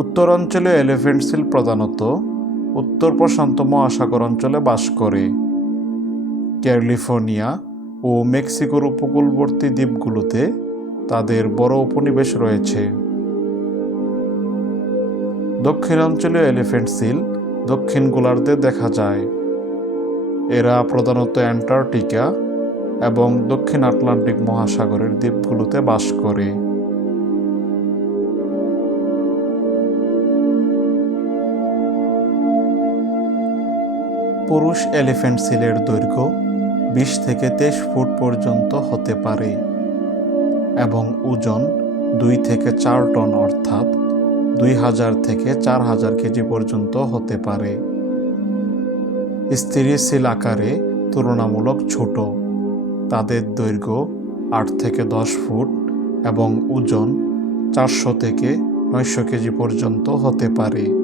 উত্তরাঞ্চলীয় elephant seal প্রধানত উত্তর প্রশান্ত মহাসাগর অঞ্চলে বাস করে। ক্যালিফোর্নিয়া ও মেক্সিকোর উপকূলবর্তী দ্বীপগুলোতে তাদের বড় উপনিবেশ রয়েছে। দক্ষিণাঞ্চলীয় এলিফ্যান্ট সিল দক্ষিণ গোলার্ধে দেখা যায়। এরা প্রধানত অ্যান্টার্কটিকা এবং দক্ষিণ আটলান্টিক মহাসাগরের দ্বীপগুলোতে বাস করে। পুরুষ এলিফ্যান্ট সিলের দৈর্ঘ্য 20 থেকে 23 ফুট পর্যন্ত হতে পারে এবং ওজন 2 থেকে 4 টন অর্থাৎ 2000 থেকে 4000 কেজি পর্যন্ত হতে পারে। স্ত্রী সিল আকারে তুলনামূলক ছোট। তাদের দৈর্ঘ্য 8 থেকে 10 ফুট এবং ওজন 400 থেকে 900 কেজি পর্যন্ত হতে পারে।